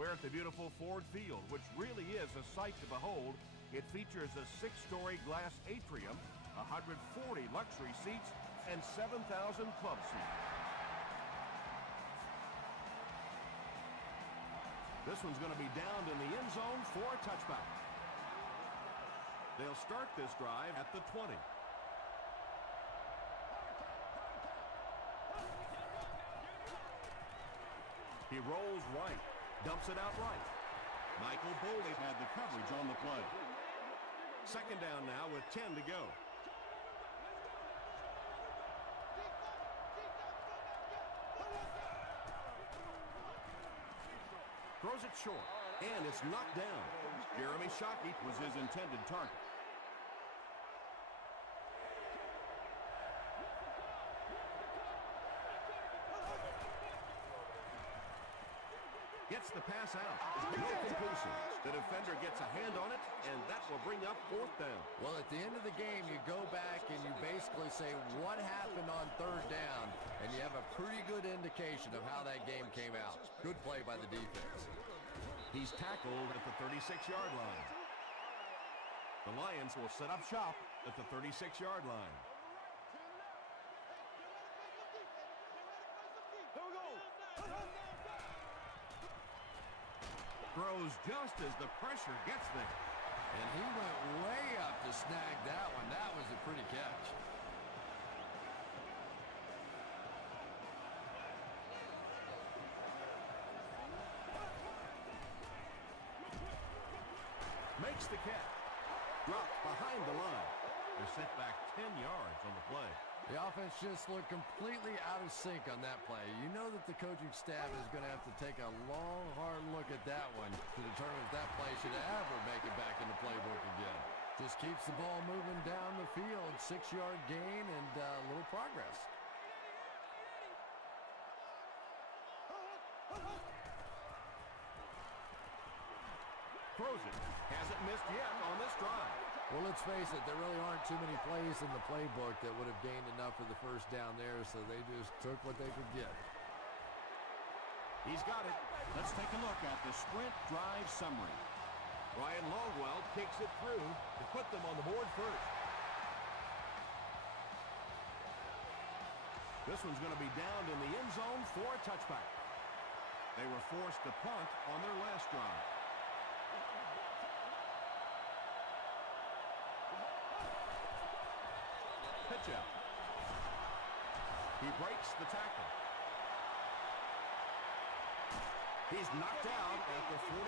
We're at the beautiful Ford Field, which really is a sight to behold. It features a 6-story glass atrium, 140 luxury seats, and 7,000 club seats. This one's going to be downed in the end zone for a touchback. They'll start this drive at the 20. He rolls right, dumps it out right. Michael Boley had the coverage on the play. Second down now with 10 to go. Throws it short, and it's knocked down. Jeremy Shockey was his intended target. Gets the pass out. No completion. The defender gets a hand on it, and that will bring up fourth down. Well, at the end of the game, you go back and you basically say what happened on third down, and you have a pretty good indication of how that game came out. Good play by the defense. He's tackled at the 36-yard line. The Lions will set up shop at the 36-yard line. Throws just as the pressure gets there. And he went way up to snag that one. That was a pretty catch. Makes the catch. Dropped behind the line. They're set back 10 yards on the play. The offense just looked completely out of sync on that play. You know that the coaching staff is going to have to take a long, hard look at that one to determine if that play should ever make it back in the playbook again. Just keeps the ball moving down the field. 6-yard gain and a little progress. Throws it. Hasn't missed yet on this drive. Well, let's face it, there really aren't too many plays in the playbook that would have gained enough for the first down there, so they just took what they could get. He's got it. Let's take a look at the sprint drive summary. Ryan Longwell kicks it through to put them on the board first. This one's going to be downed in the end zone for a touchback. They were forced to punt on their last drive. Pitch out. He breaks the tackle. He's knocked out at the 48.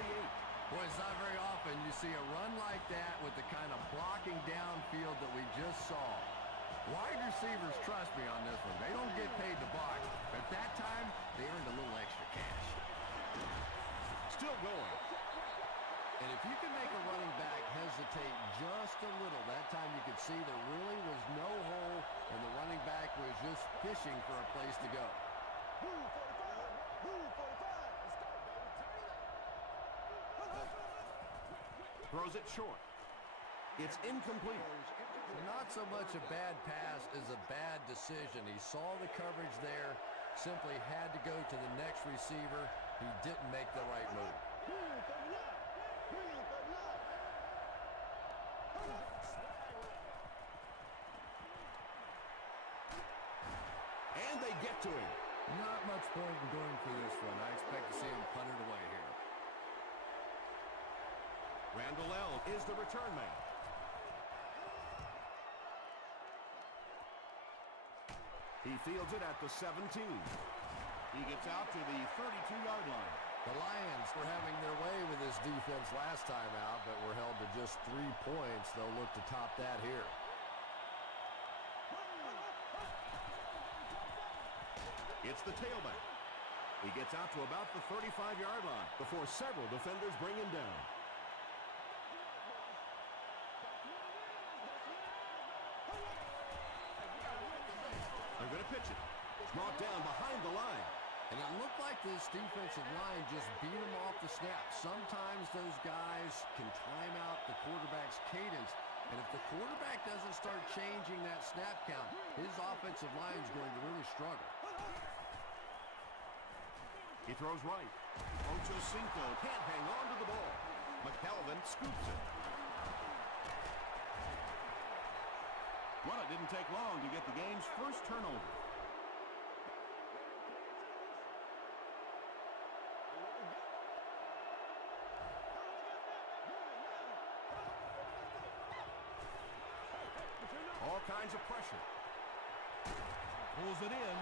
Boy, it's not very often you see a run like that with the kind of blocking downfield that we just saw. Wide receivers trust me on this one. They don't get paid to block. At that time, they earned a little extra cash. Still going. And if you can make a running back hesitate just a little, that time you could see there really was no hole, and the running back was just fishing for a place to go. Throws it short. It's incomplete. Not so much a bad pass as a bad decision. He saw the coverage there, simply had to go to the next receiver. He didn't make the right move. And they get to him. Not much point in going for this one. I expect to see him punt it away here. Randall L. is the return man. He fields it at the 17. He gets out to the 32-yard line. The Lions were having their way with this defense last time out, but were held to just 3 points. They'll look to top that here. It's the tailback. He gets out to about the 35-yard line before several defenders bring him down. They're going to pitch it. Brought down behind the line. And it looked like this defensive line just beat him off the snap. Sometimes those guys can time out the quarterback's cadence. And if the quarterback doesn't start changing that snap count, his offensive line is going to really struggle. He throws right. Ocho Cinco can't hang on to the ball. McKelvin scoops it. Well, it didn't take long to get the game's first turnover. All kinds of pressure. Pulls it in.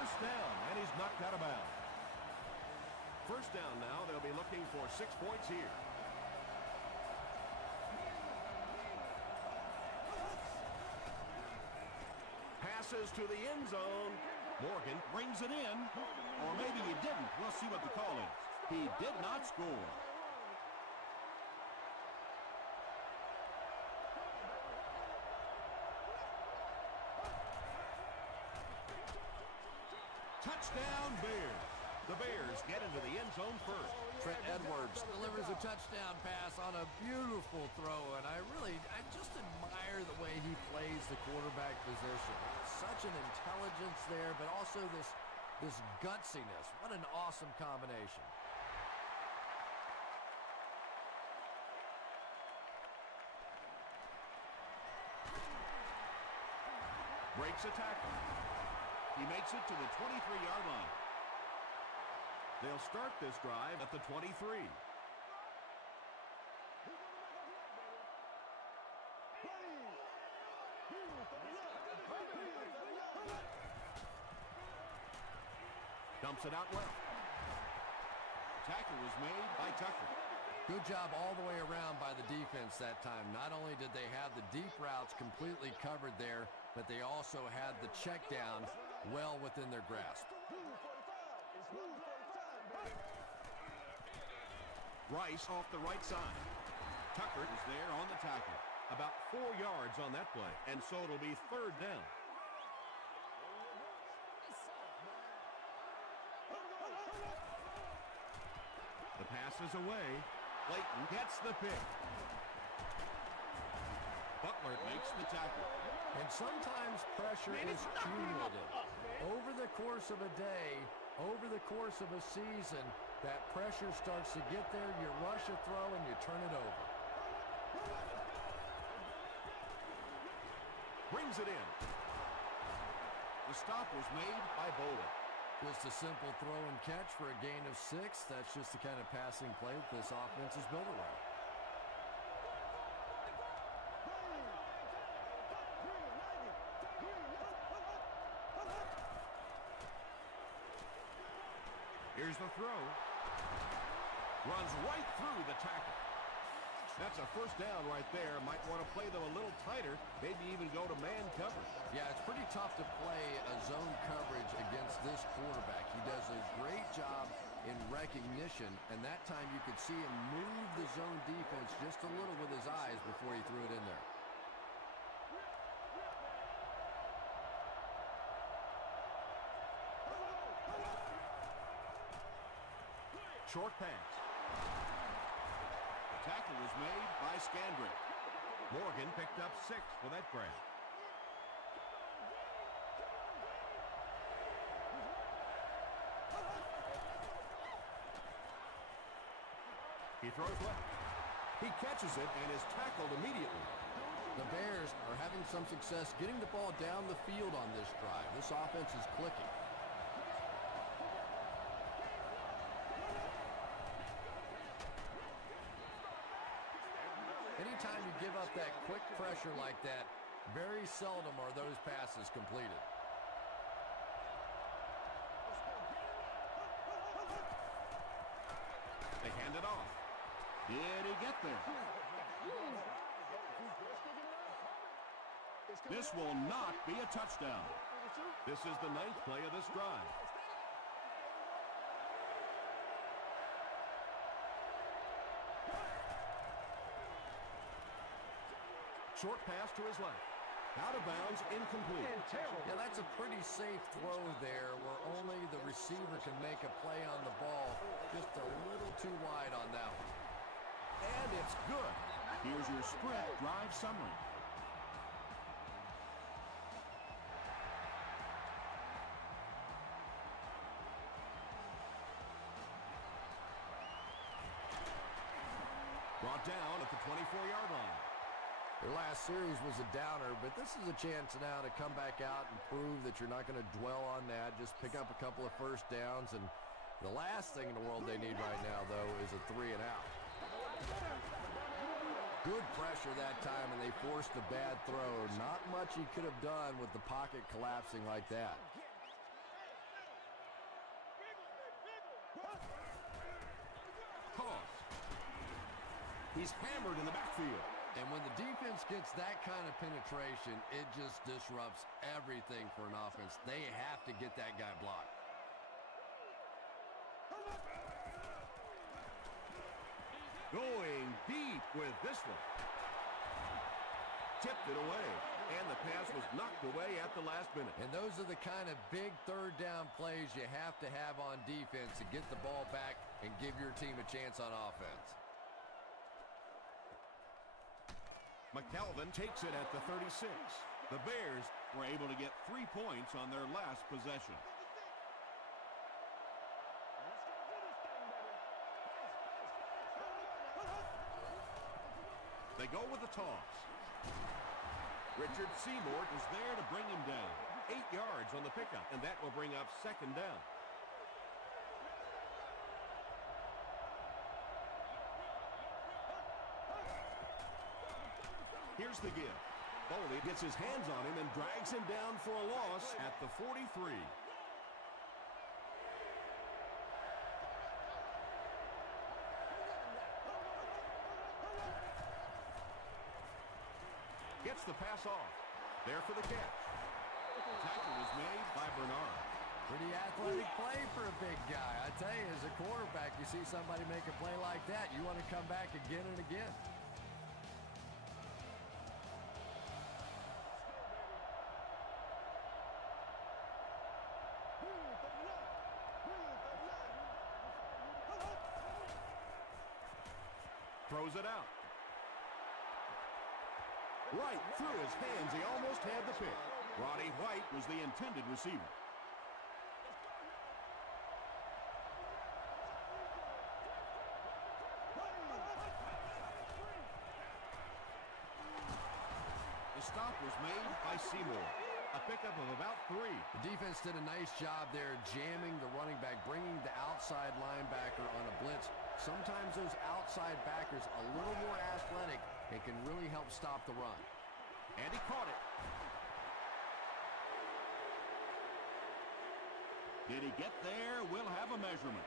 First down, and he's knocked out of bounds. First down now. They'll be looking for 6 points here. Passes to the end zone. Morgan brings it in. Or maybe he didn't. We'll see what the call is. He did not score. Touchdown Bears. The Bears get into the end zone first. Trent Edwards delivers a touchdown pass on a beautiful throw, and I just admire the way he plays the quarterback position. Such an intelligence there, but also this gutsiness. What an awesome combination. Breaks a tackle. He makes it to the 23-yard line. They'll start this drive at the 23. Dumps it out well. Tackle was made by Tucker. Good job all the way around by the defense that time. Not only did they have the deep routes completely covered there, but they also had the check down well within their grasp. Rice off the right side. Tucker is there on the tackle. About 4 yards on that play, and so it'll be third down. The pass is away. Clayton gets the pick. Butler makes the tackle. And sometimes pressure is cumulative. Over the course of a day, over the course of a season, that pressure starts to get there, you rush a throw, and you turn it over. Brings it in. The stop was made by Bowling. Just a simple throw and catch for a gain of 6. That's just the kind of passing play that this offense is built around. Here's the throw. Runs right through the tackle. That's a first down right there. Might want to play them a little tighter, maybe even go to man coverage. Yeah, it's pretty tough to play a zone coverage against this quarterback. He does a great job in recognition, and that time you could see him move the zone defense just a little with his eyes before he threw it in there. Short pass. The tackle was made by Scandrick. Morgan picked up 6 for that grab. He throws left. He catches it and is tackled immediately. The Bears are having some success getting the ball down the field on this drive. This offense is clicking. Anytime you give up that quick pressure like that, very seldom are those passes completed. They hand it off. Did he get there? This will not be a touchdown. This is the 9th play of this drive. Short pass to his left. Out of bounds, incomplete. Yeah, that's a pretty safe throw there where only the receiver can make a play on the ball. Just a little too wide on that one. And it's good. Here's your sprint drive summary. Brought down at the 24-yard line. Their last series was a downer, but this is a chance now to come back out and prove that you're not going to dwell on that. Just pick up a couple of first downs, and the last thing in the world they need right now, though, is a 3-and-out. Good pressure that time, and they forced a bad throw. Not much he could have done with the pocket collapsing like that. Toss. He's hammered in the backfield. And when the defense gets that kind of penetration, it just disrupts everything for an offense. They have to get that guy blocked. Going deep with this one. Tipped it away, and the pass was knocked away at the last minute. And those are the kind of big third down plays you have to have on defense to get the ball back and give your team a chance on offense. McKelvin takes it at the 36. The Bears were able to get 3 points on their last possession. They go with the toss. Richard Seymour is there to bring him down. 8 yards on the pickup, and that will bring up second down. Here's the give. Boley gets his hands on him and drags him down for a loss at the 43. Gets the pass off. There for the catch. Tackle was made by Bernard. Pretty athletic play for a big guy. I tell you, as a quarterback, you see somebody make a play like that, you want to come back again and again. Throws it out. Right through his hands. He almost had the pick. Roddy White was the intended receiver. The stop was made by Seymour. A pickup of about 3. The defense did a nice job there jamming the running back, bringing the outside linebacker on a blitz. Sometimes those outside backers a little more athletic and can really help stop the run. And he caught it. Did he get there? We'll have a measurement.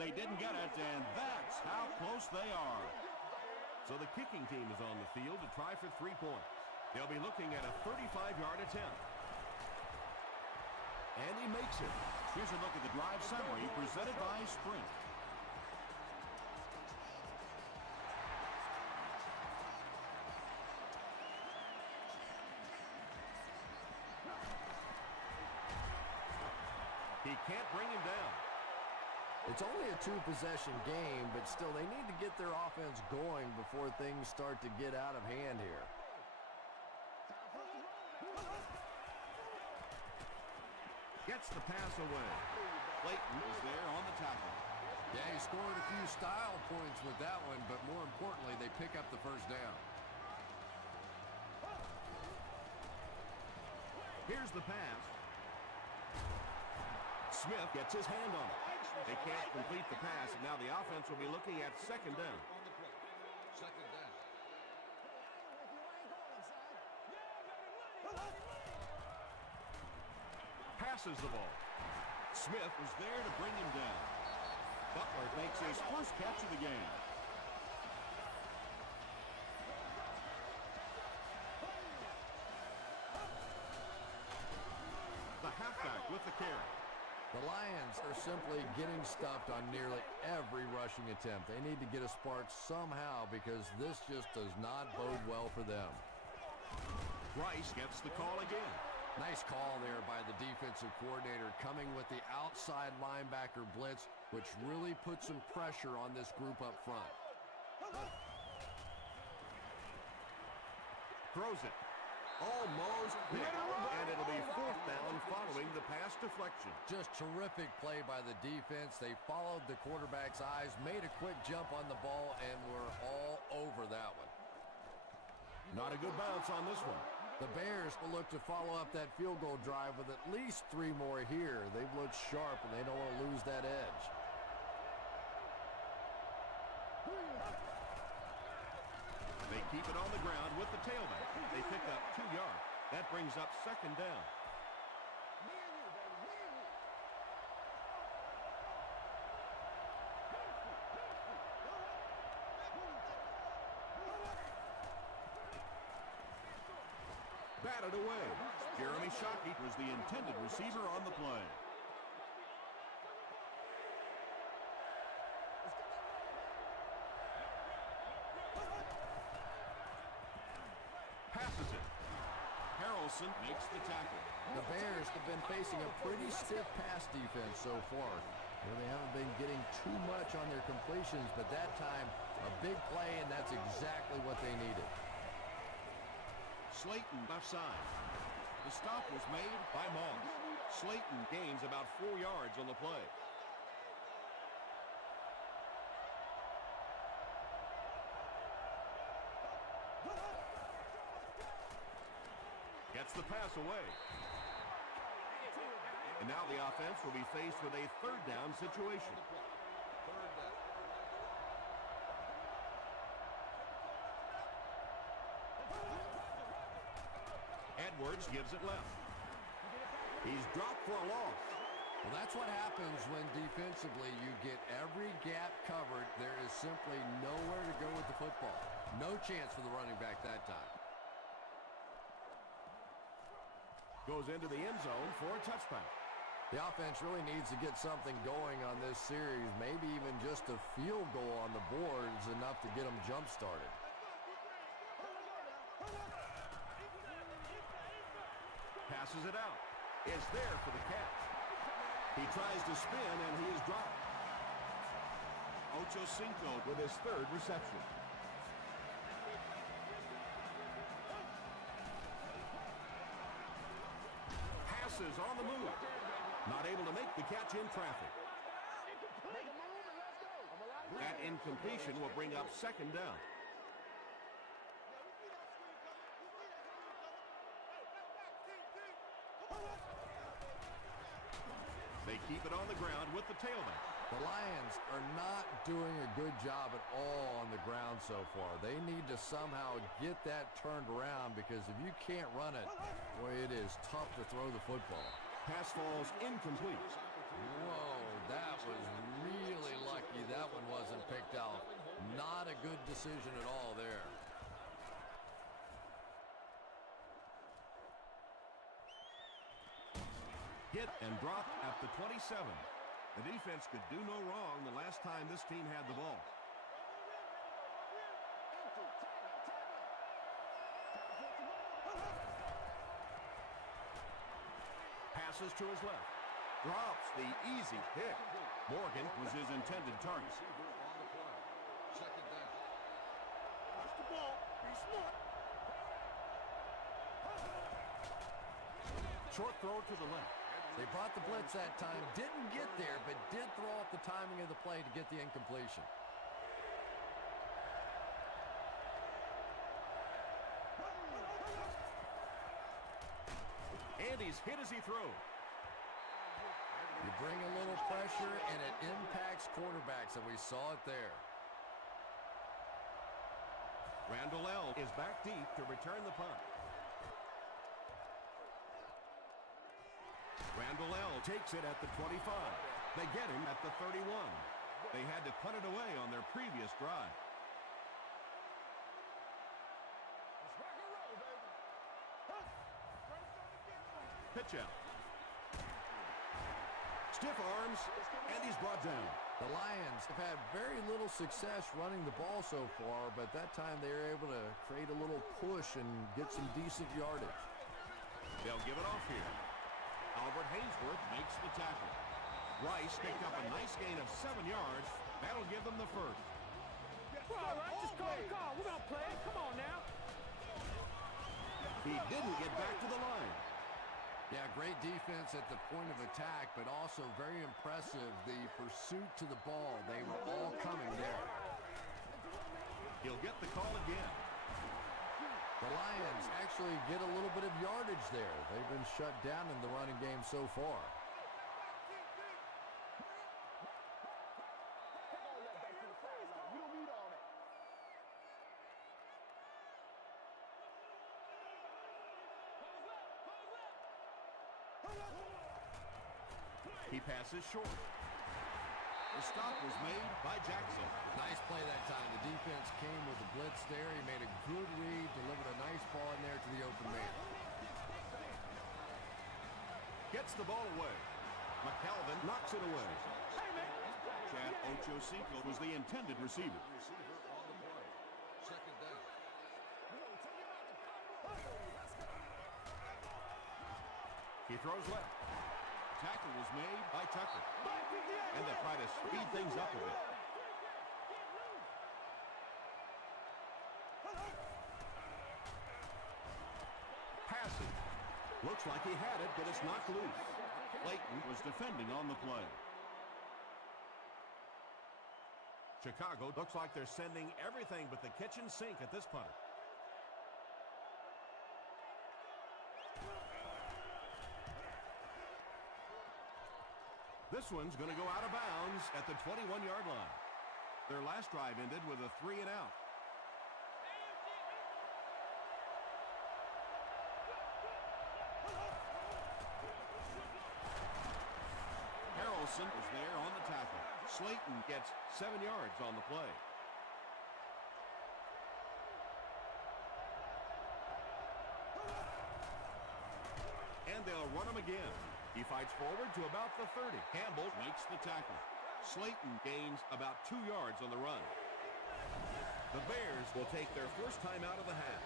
They didn't get it, and that's how close they are. So the kicking team is on the field to try for 3 points. They'll be looking at a 35-yard attempt. And he makes it. Here's a look at the drive summary presented by Sprint. He can't bring him down. It's only a 2-possession game, but still they need to get their offense going before things start to get out of hand here. Gets the pass away. Clayton is there on the tackle. Yeah, he scored a few style points with that one, but more importantly, they pick up the first down. Here's the pass. Smith gets his hand on it. They can't complete the pass, and now the offense will be looking at second down. Passes the ball. Smith was there to bring him down. Butler makes his first catch of the game. The halfback with the carry. The Lions are simply getting stuffed on nearly every rushing attempt. They need to get a spark somehow because this just does not bode well for them. Rice gets the call again. Nice call there by the defensive coordinator, coming with the outside linebacker blitz, which really puts some pressure on this group up front. Throws it. Almost picked, and it'll be 4th down following the pass deflection. Just terrific play by the defense. They followed the quarterback's eyes, made a quick jump on the ball, and were all over that one. Not a good bounce on this one. The Bears will look to follow up that field goal drive with at least 3 more here. They've looked sharp, and they don't want to lose that edge. They keep it on the ground with the tailback. They pick up 2 yards. That brings up 2nd down. Batted away. Jeremy Shockey was the intended receiver on the play. Passes it. Harrelson makes the tackle. The Bears have been facing a pretty stiff pass defense so far. They haven't been getting too much on their completions, but that time, a big play, and that's exactly what they needed. Slayton left side. The stop was made by Moss. Slayton gains about 4 yards on the play. Gets the pass away. And now the offense will be faced with a 3rd down situation. Edwards gives it left. He's dropped for a loss. Well, that's what happens when defensively you get every gap covered. There is simply nowhere to go with the football. No chance for the running back that time. Goes into the end zone for a touchdown. The offense really needs to get something going on this series. Maybe even just a field goal on the board is enough to get them jump-started. Passes it out. It's there for the catch. He tries to spin, and he is dropped. Ocho Cinco with his 3rd reception. Passes on the move. Not able to make the catch in traffic. That incompletion will bring up 2nd down. They keep it on the ground with the tailback. The Lions are not doing a good job at all on the ground so far. They need to somehow get that turned around, because if you can't run it, boy, it is tough to throw the football. Pass falls incomplete. Whoa, that was really lucky that one wasn't picked out. Not a good decision at all there. Hit and dropped at the 27. The defense could do no wrong the last time this team had the ball. Passes to his left. Drops the easy pick. Morgan was his intended target. Watch the ball. Be smart. Short throw to the left. They brought the blitz that time, didn't get there, but did throw off the timing of the play to get the incompletion. And he's hit as he throws. You bring a little pressure, and it impacts quarterbacks, and we saw it there. Randall L. is back deep to return the punt. Randall L. takes it at the 25. They get him at the 31. They had to punt it away on their previous drive. Pitch out. Stiff arms, and he's brought down. The Lions have had very little success running the ball so far, but that time they were able to create a little push and get some decent yardage. They'll give it off here. Albert Hainsworth makes the tackle. Rice picked up a nice gain of 7 yards. That'll give them the first. We're all right. Just call the call. We're going to play it. Come on now. He didn't get back to the line. Yeah, great defense at the point of attack, but also very impressive, the pursuit to the ball. They were all coming there. He'll get the call again. The Lions actually get a little bit of yardage there. They've been shut down in the running game so far. He passes short. The stop was made by Jackson. Nice play that time. The defense came with a blitz there. He made a good read, delivered a nice ball in there to the open man. Gets the ball away. McKelvin knocks it away. Chad Ochocinco was the intended receiver. Second down. He throws left. Tackle was made by Tucker. And they try to speed things up a bit. Passing. Looks like he had it, but it's knocked loose. Layton was defending on the play. Chicago looks like they're sending everything but the kitchen sink at this punter. This one's going to go out of bounds at the 21-yard line. Their last drive ended with a 3-and-out. Harrelson is there on the tackle. Slayton gets 7 yards on the play. And they'll run him again. He fights forward to about the 30. Campbell makes the tackle. Slayton gains about 2 yards on the run. The Bears will take their first time out of the half.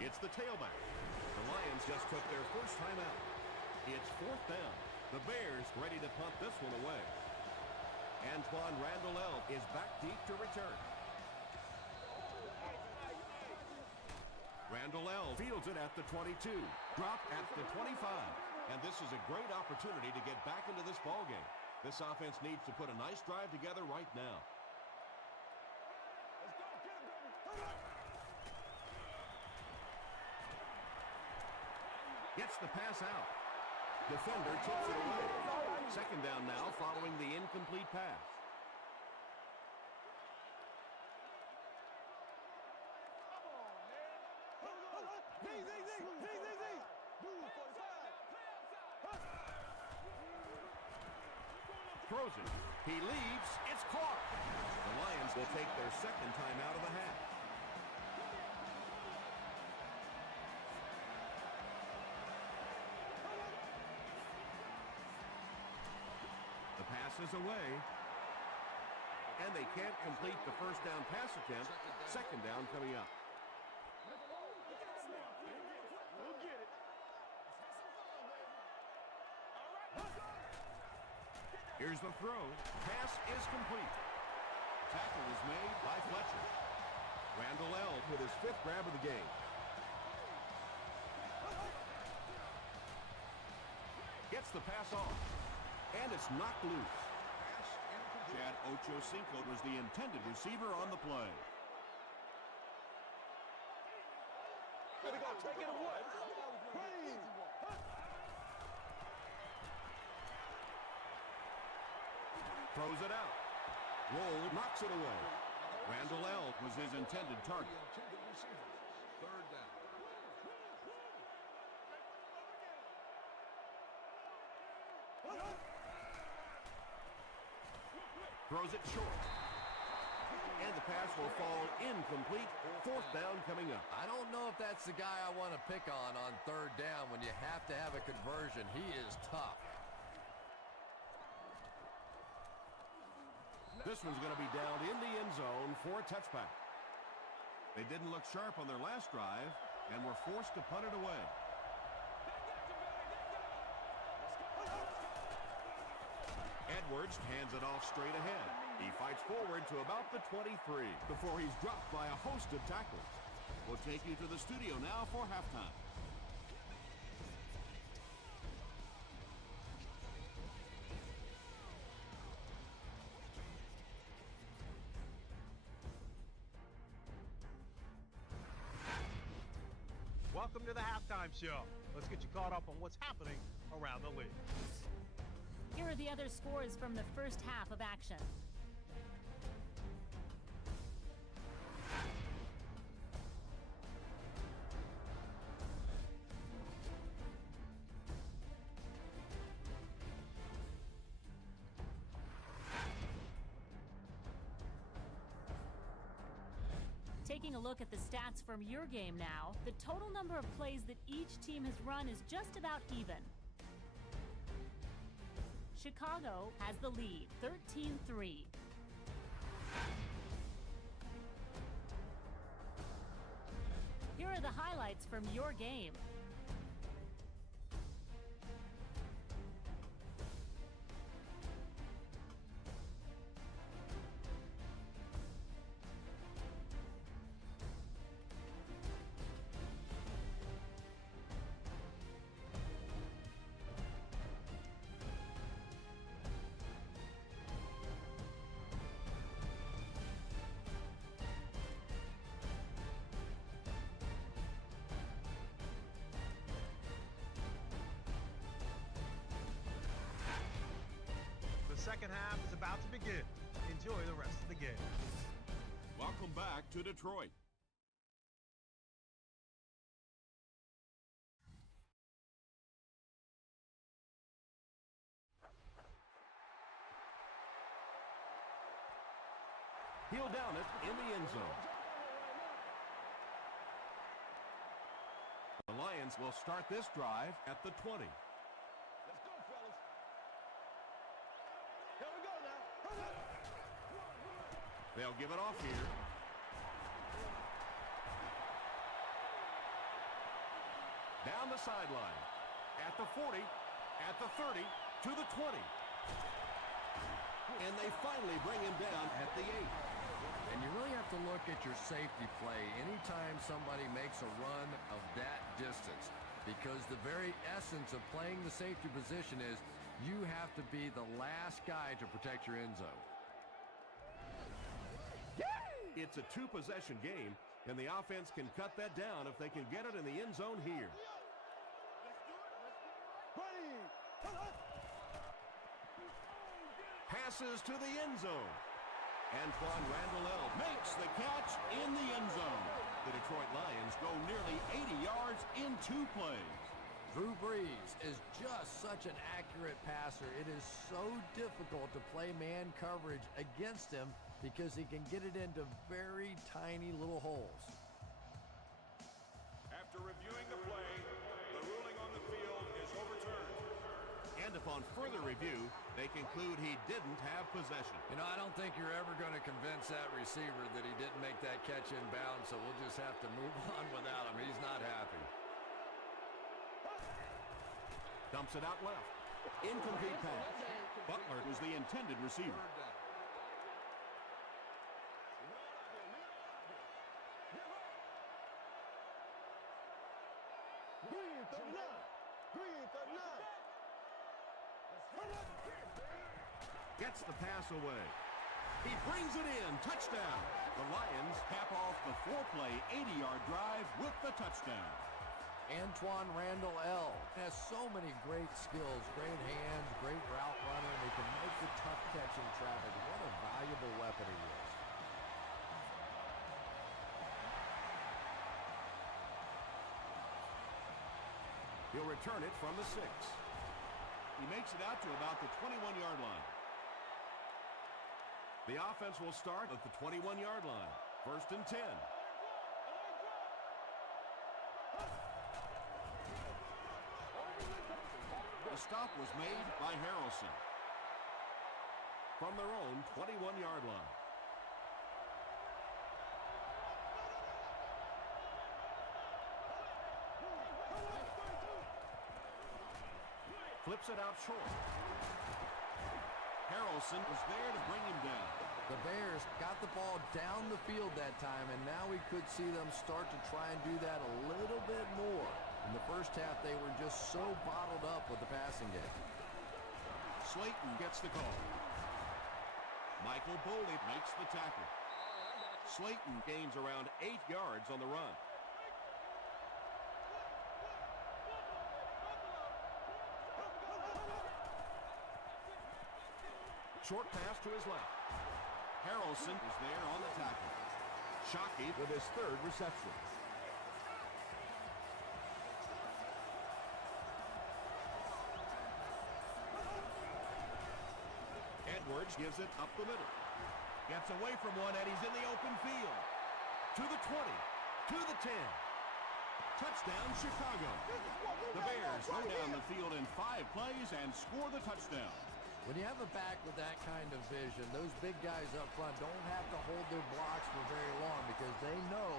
It's the tailback. The Lions just took their first time out. It's 4th down. The Bears ready to punt this one away. Antoine Randall is back deep to return. Randall fields it at the 22. Drop at the 25. And this is a great opportunity to get back into this ballgame. This offense needs to put a nice drive together right now. Gets the pass out. Defender tips it away. Second down now following the incomplete pass. Throws it. He leaves. It's caught. The Lions will take their second time out of the half. Is away, and they can't complete the first down pass attempt. Second down coming up. Here's the throw. Pass is complete. Tackle was made by Fletcher. Randall with his 5th grab of the game. Gets the pass off, and it's knocked loose. Chad Ochocinco was the intended receiver on the play. Here we go, take it away. Throws it out. Roll knocks it away. Randall was his intended target. Third down. Throws it short. And the pass will fall incomplete. 4th down coming up. I don't know if that's the guy I want to pick on third down when you have to have a conversion. He is tough. This one's going to be down in the end zone for a touchback. They didn't look sharp on their last drive and were forced to punt it away. Edwards hands it off straight ahead. He fights forward to about the 23 before he's dropped by a host of tackles. We'll take you to the studio now for halftime. Welcome to the halftime show. Let's get you caught up on what's happening around the league. Here are the other scores from the first half of action. Taking a look at the stats from your game now, the total number of plays that each team has run is just about even. Chicago has the lead, 13-3. Here are the highlights from your game. The second half is about to begin. Enjoy the rest of the game. Welcome back to Detroit. He'll down it in the end zone. The Lions will start this drive at the 20. Let's go, fellas. Here we go now. Hurry up. They'll give it off here. Down the sideline. At the 40, at the 30, to the 20. And they finally bring him down at the 8. And you really have to look at your safety play anytime somebody makes a run of that distance, because the very essence of playing the safety position is you have to be the last guy to protect your end zone. It's a two-possession game, and the offense can cut that down if they can get it in the end zone here. Passes to the end zone. Antwaan Randle El makes the catch in the end zone. The Detroit Lions go nearly 80 yards in 2 plays. Drew Brees is just such an accurate passer. It is so difficult to play man coverage against him because he can get it into very tiny little holes. After reviewing the play, the ruling on the field is overturned. And upon further review, they conclude he didn't have possession. You know, I don't think you're ever going to convince that receiver that he didn't make that catch in bounds, so we'll just have to move on without him. He's not happy. Dumps it out left. Incomplete pass. Butler was the intended receiver. Gets the pass away. He brings it in. Touchdown. The Lions cap off the 4-play, 80-yard drive with the touchdown. Antwaan Randle El has so many great skills, great hands, great route runner, and he can make the tough catch in traffic. What a valuable weapon he is. He'll return it from the 6. He makes it out to about the 21-yard line. The offense will start at the 21-yard line. 1st and 10. The stop was made by Harrelson from their own 21-yard line. Flips it out short. Harrelson was there to bring him down. The Bears got the ball down the field that time, and now we could see them start to try and do that a little bit more. In the first half, they were just so bottled up with the passing game. Slayton gets the call. Michael Boley makes the tackle. Slayton gains around 8 yards on the run. Short pass to his left. Harrelson is there on the tackle. Shockey With his third reception. Edwards gives it up the middle. Gets away from one, and he's in the open field. To the 20. To the 10. Touchdown, Chicago. The Bears go down the field in 5 plays and score the touchdown. When you have a back with that kind of vision, those big guys up front don't have to hold their blocks for very long because they know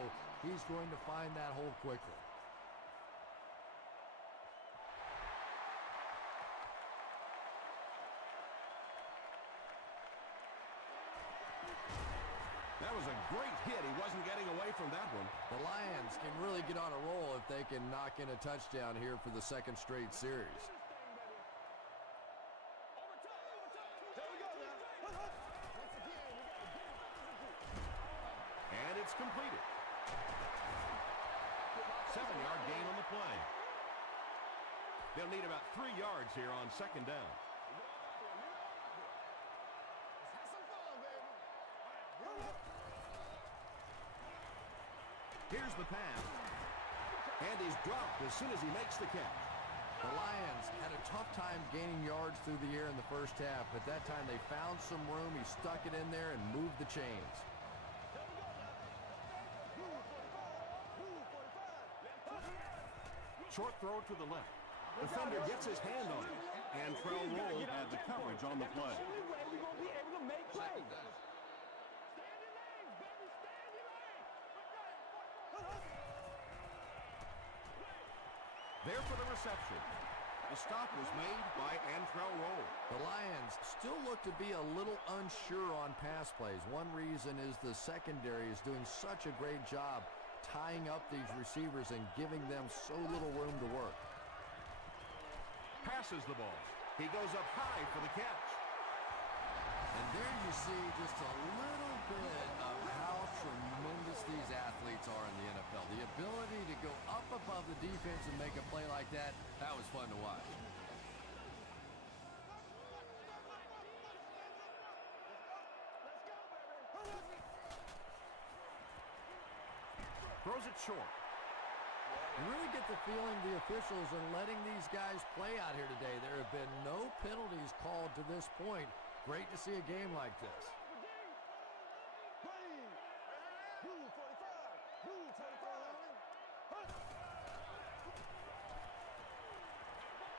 he's going to find that hole quickly. That was a great hit. He wasn't getting away from that one. The Lions can really get on a roll if they can knock in a touchdown here for the second straight series. And it's completed. 7-yard gain on the play. They'll need about 3 yards here on second down. Here's the pass. And he's dropped as soon as he makes the catch. The Lions had a tough time gaining yards through the air in the first half, but that time they found some room. He stuck it in there and moved the chains. Short throw to the left. Defender gets his hand on it. And Trell Roll had the coverage on the play. There for the reception. The stop was made by Antrell Roll. The Lions still look to be a little unsure on pass plays. One reason is the secondary is doing such a great job tying up these receivers and giving them so little room to work. Passes the ball. He goes up high for the catch. And there you see just a little bit of how tremendous these athletes are in the NFL. The ability to go up above the defense and make a play like that, that was fun to watch. Throws it short. You really get the feeling the officials are letting these guys play out here today. There have been no penalties called to this point. Great to see a game like this.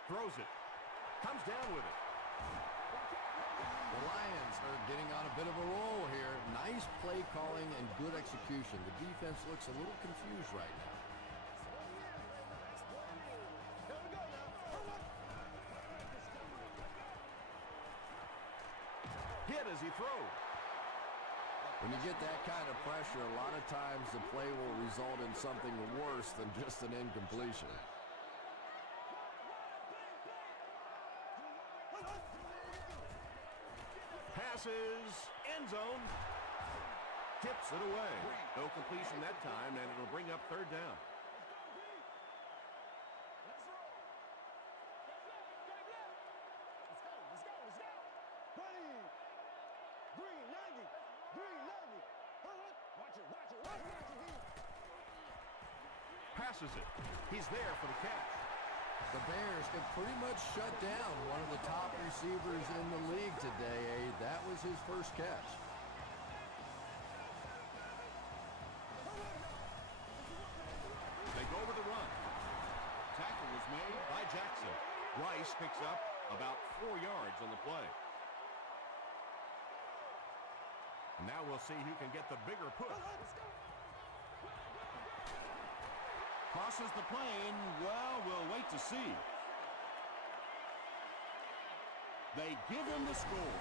Throws it. Comes down with it. The Lions are getting on a bit of a roll here. Nice play calling and good execution. The defense looks a little confused right now. Hit as he throws. When you get that kind of pressure, a lot of times the play will result in something worse than just an incompletion. Passes. End zone. Tips it away. No completion that time, and it'll bring up third down. Passes it. He's there for the catch. The Bears have pretty much shut down one of the top receivers in the league today. That was his first catch. They go over the run. Tackle was made by Jackson. Rice picks up about 4 yards on the play. And now we'll see who can get the bigger push. Crosses the plane. Well, we'll wait to see. They give him the score.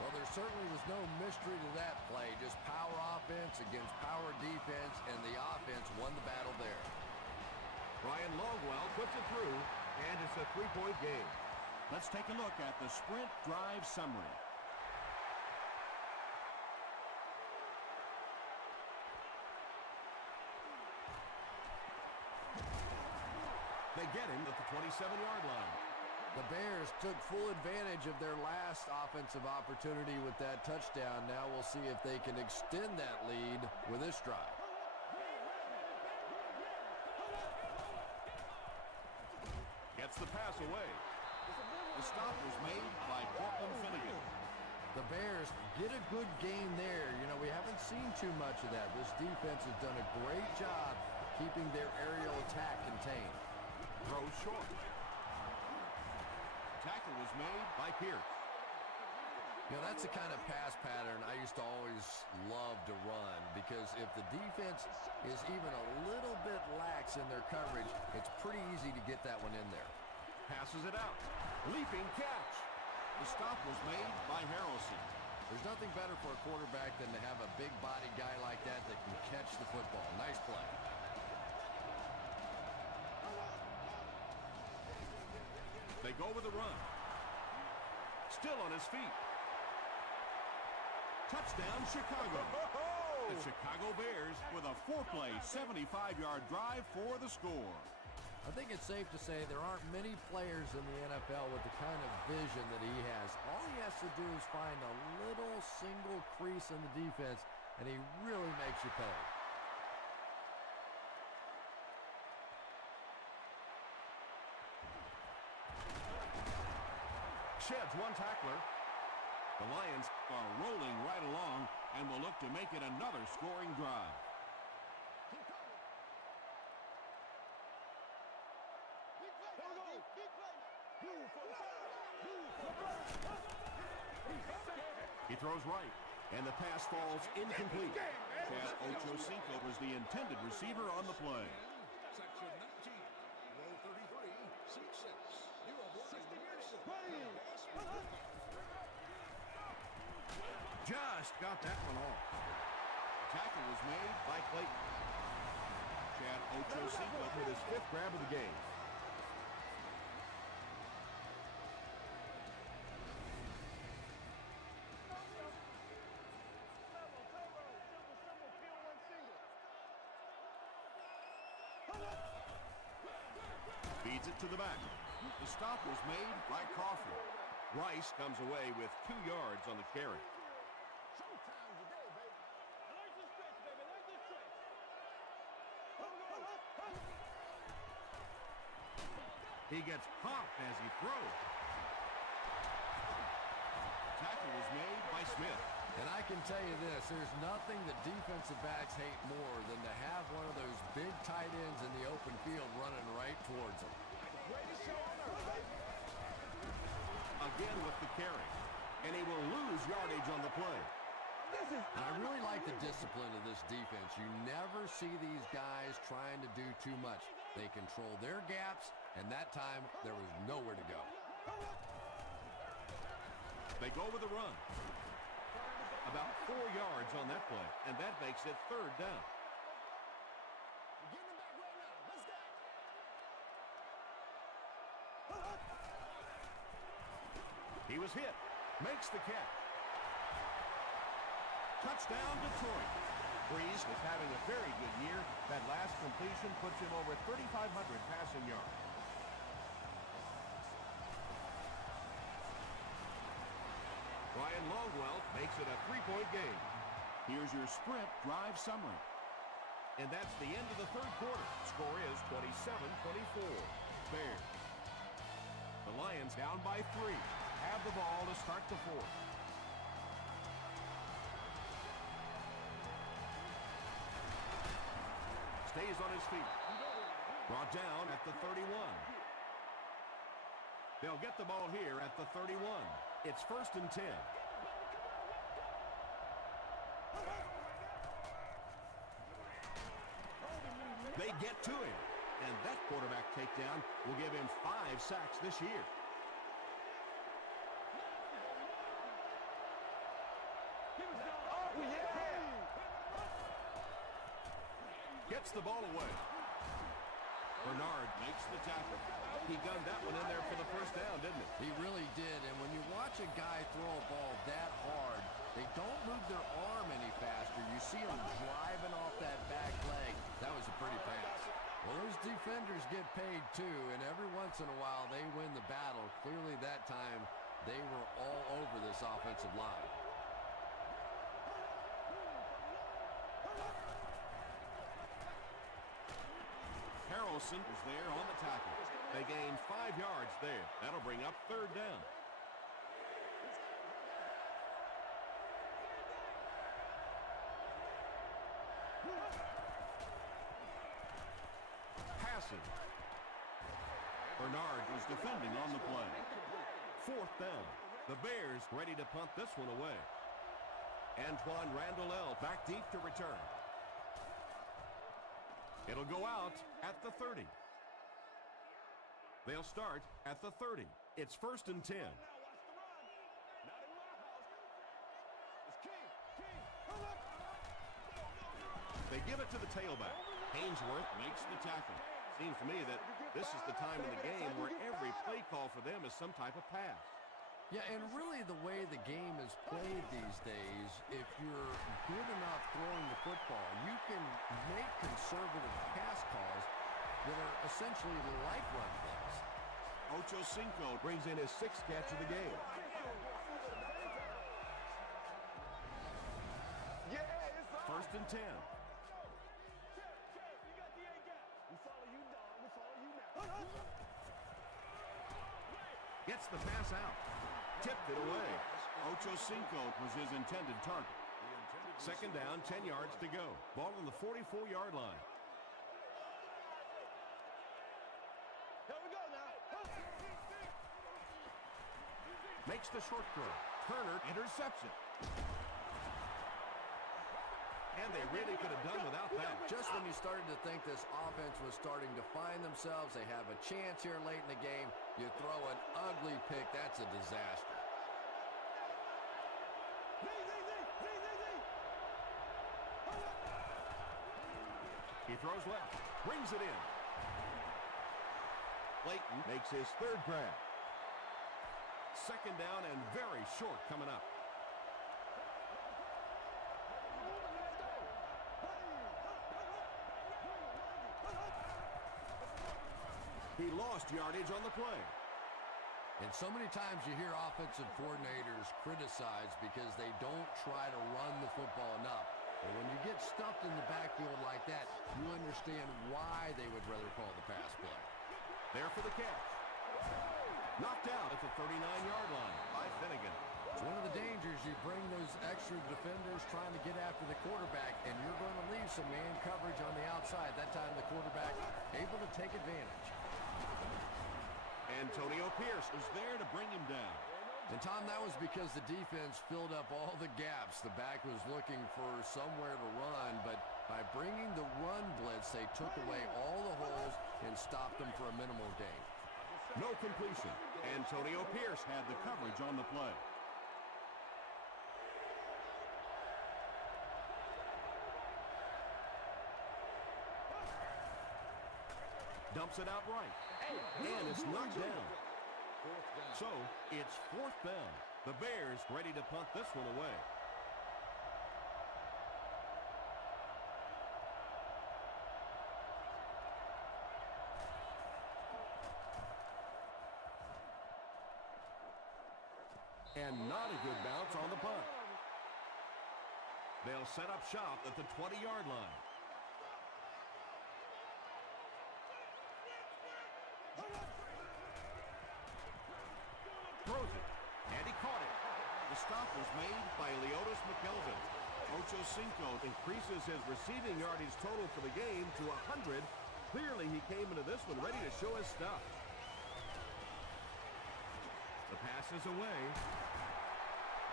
Well, there certainly was no mystery to that play. Just power offense against power defense, and the offense won the battle there. Ryan Longwell puts it through, and it's a three-point game. Let's take a look at the sprint drive summary. They get him at the 27-yard line. The Bears took full advantage of their last offensive opportunity with that touchdown. Now we'll see if they can extend that lead with this drive. Gets the pass away. The stop was made by Cortland Finnegan. The Bears get a good game there. You know, we haven't seen too much of that. This defense has done a great job keeping their aerial attack contained. Throws short. Tackle was made by Pierce. You know, that's the kind of pass pattern I used to always love to run, because if the defense is even a little bit lax in their coverage, it's pretty easy to get that one in there. Passes it out. Leaping catch. The stop was made by Harrelson. There's nothing better for a quarterback than to have a big-bodied guy like that that can catch the football. Nice play. They go with the run. Still on his feet. Touchdown, Chicago. The Chicago Bears with a 4-play, 75-yard drive for the score. I think it's safe to say there aren't many players in the NFL with the kind of vision that he has. All he has to do is find a little single crease in the defense, and he really makes you pay. Sheds one tackler. The Lions are rolling right along and will look to make it another scoring drive. He throws right, and the pass falls incomplete. Chad Ochocinco was the intended receiver on the play. Section 19, row 33, seat 6. You are Just got that one off. Tackle was made by Clayton. Chad Ochocinco with his fifth grab of the game. Feeds it to the back. The stop was made by Crawford. Rice comes away with 2 yards on the carry. Showtime today, baby. I like this stretch, baby. I like this stretch. He gets popped as he throws. Tackle was made by Smith. And I can tell you this, there's nothing that defensive backs hate more than to have one of those big tight ends in the open field running right towards them. Greatest show on earth, baby. Again with the carry. And he will lose yardage on the play. And I really like the discipline of this defense. You never see these guys trying to do too much. They control their gaps, and that time there was nowhere to go. They go with the run. About 4 yards on that play, and that makes it 3rd down. We're getting him back right now. Let's go. He was hit. Makes the catch. Touchdown, Detroit. Breeze is having a very good year. That last completion puts him over 3,500 passing yards. Ryan Longwell makes it a 3-point game. Here's your sprint drive summary. And that's the end of the 3rd quarter. Score is 27-24. Bears. The Lions down by 3. Have the ball to start the 4th. Stays on his feet. Brought down at the 31. They'll get the ball here at the 31. It's 1st and 10. They get to him. And that quarterback takedown will give him 5 sacks this year. Gets the ball away. Bernard makes the tackle. He gunned that one in there for the first down, didn't he? He really did, and when you watch a guy throw a ball that hard, they don't move their arm any faster. You see them driving off that back leg. That was a pretty pass. Well, those defenders get paid too, and every once in a while they win the battle. Clearly that time they were all over this offensive line. Harrelson is there on the tackle. They gain 5 yards there. That'll bring up third down. Passing. Bernard was defending on the play. Fourth down. The Bears ready to punt this one away. Antoine Randall back deep to return. It'll go out at the 30. They'll start at the 30. It's 1st and 10. They give it to the tailback. Hainsworth makes the tackle. Seems to me that this is the time in the game where every play call for them is some type of pass. Yeah, and really the way the game is played these days, if you're good enough throwing the football, you can make conservative pass calls that are essentially like run plays. Ocho Cinco Brings in his 6th catch of the game. First and 10. Gets the pass out. Tipped it away. Ocho Cinco was his intended target. Second down, 10 yards to go. Ball on the 44-yard line. Makes the short throw. Turner intercepts it. And they really could have done without that. Just when you started to think this offense was starting to find themselves, they have a chance here late in the game, you throw an ugly pick, that's a disaster. He throws left. Brings it in. Clayton Makes his 3rd grab. second down and very short coming up. He lost yardage on the play. And so many times you hear offensive coordinators criticized because they don't try to run the football enough. And when you get stuffed in the backfield like that, you understand why they would rather call the pass play. There for the catch. Knocked out at the 39-yard line by Finnegan. It's one of the dangers. You bring those extra defenders trying to get after the quarterback, and you're going to leave some man coverage on the outside. That time the quarterback able to take advantage. Antonio Pierce is there to bring him down. And, Tom, that was because the defense filled up all the gaps. The back was looking for somewhere to run, but by bringing the run blitz, they took away all the holes and stopped them for a minimal gain. No completion. Antonio Pierce had the coverage on the play. Dumps it out right. And it's knocked down. So, it's 4th down. The Bears ready to punt this one away. And not a good bounce on the punt. They'll set up shop at the 20-yard line. Throws it, and he caught it. The stop was made by Leotis McKelvin. Ocho Cinco increases his receiving yardage total for the game to 100. Clearly, he came into this one ready to show his stuff. The pass is away.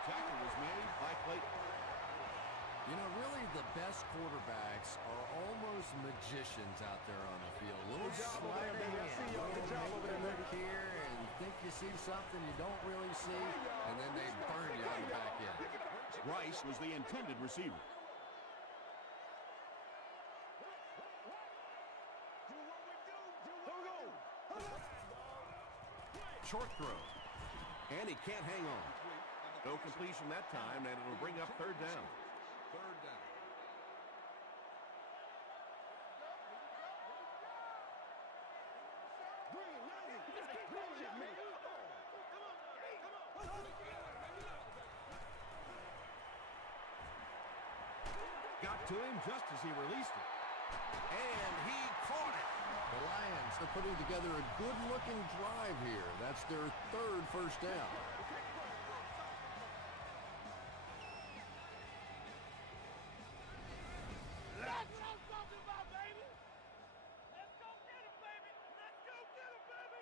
The tackle was made by Clayton. You know, really the best quarterbacks are almost magicians out there on the field. Little sleight of hand. Look here and think you see something you don't really see, and then they burn you on the back end. Rice was the intended receiver. Short throw. And he can't hang on. No completion that time, and it'll bring up third down. Third down. Got to him just as he released it. And he caught it. The Lions are putting together a good-looking drive here. That's their third first down. That's what I'm talking about, baby. Let's go get him, baby. Let's go get him, baby.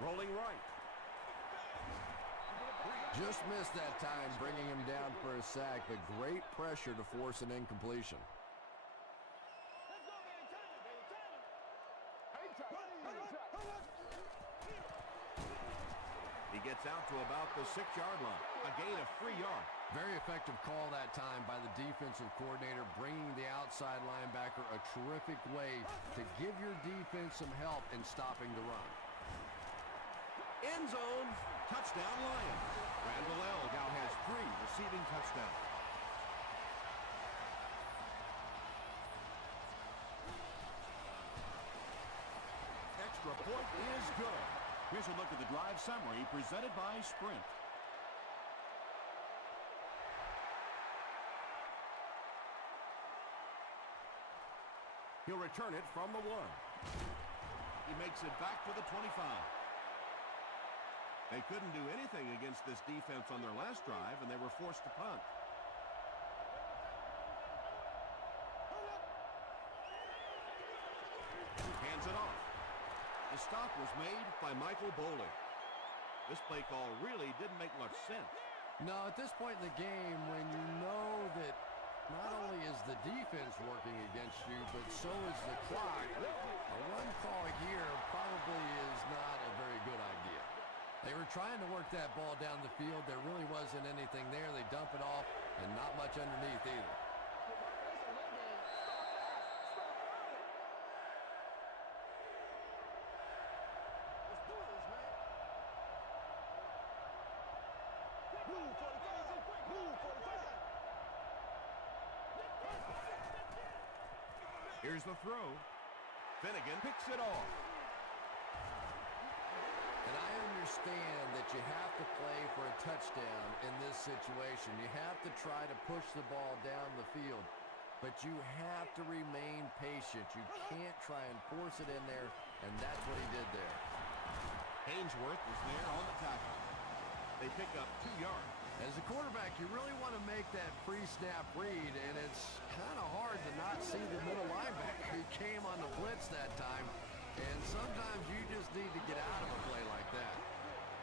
Rolling right. Just missed that time, bringing him down for a sack, but great pressure to force an incompletion. Let's go, man. Turn it, baby. Turn it. He gets out to about the 6-yard line. A gain of 3 yards. Very effective call that time by the defensive coordinator, bringing the outside linebacker a terrific way to give your defense some help in stopping the run. End zone. Touchdown Lions. Randall L. now has 3 receiving touchdowns. Extra point is good. Here's a look at the drive summary presented by Sprint. He'll return it from the 1. He makes it back to the 25. They couldn't do anything against this defense on their last drive, and they were forced to punt. Hands it off. The stop was made by Michael Bowling. This play call really didn't make much sense. No, at this point in the game, when you know that not only is the defense working against you, but so is the clock, a run call here probably is not a very good idea. They were trying to work that ball down the field. There really wasn't anything there. They dump it off, and not much underneath either. Here's the throw. Finnegan picks it off. And I understand that you have to play for a touchdown in this situation. You have to try to push the ball down the field, but you have to remain patient. You can't try and force it in there, and that's what he did there. Ainsworth is there on the tackle. They pick up 2 yards. As a quarterback, you really want to make that pre-snap read, and it's kind of hard to not see the middle linebacker who came on the blitz that time. And sometimes you just need to get out of a play like that.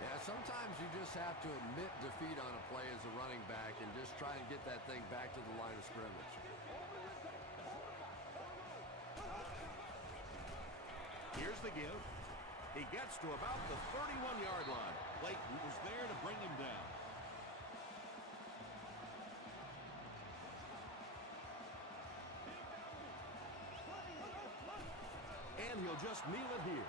Yeah, sometimes you just have to admit defeat on a play as a running back and just try and get that thing back to the line of scrimmage. Here's the give. He gets to about the 31-yard line. Clayton was there to bring him down. And he'll just kneel it here.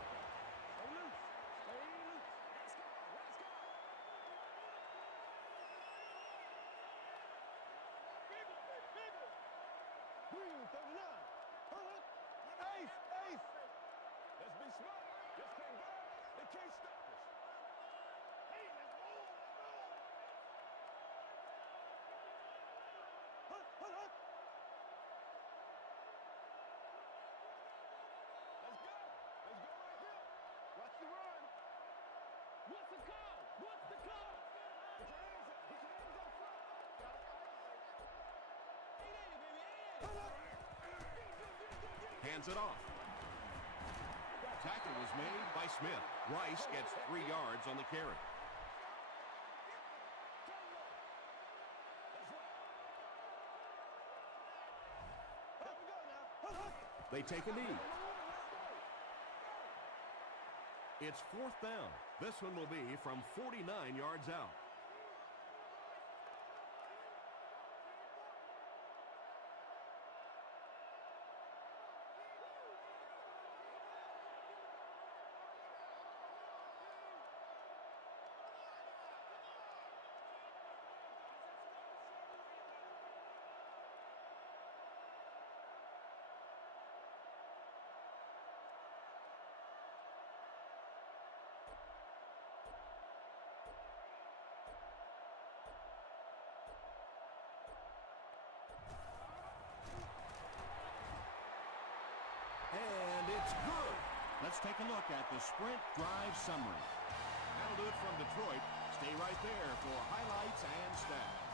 Hands it off. Tackle was made by Smith. Rice gets 3 yards on the carry. They take a knee. It's 4th down. This one will be from 49 yards out. And it's good. Let's take a look at the sprint drive summary. That'll do it from Detroit. Stay right there for highlights and stats.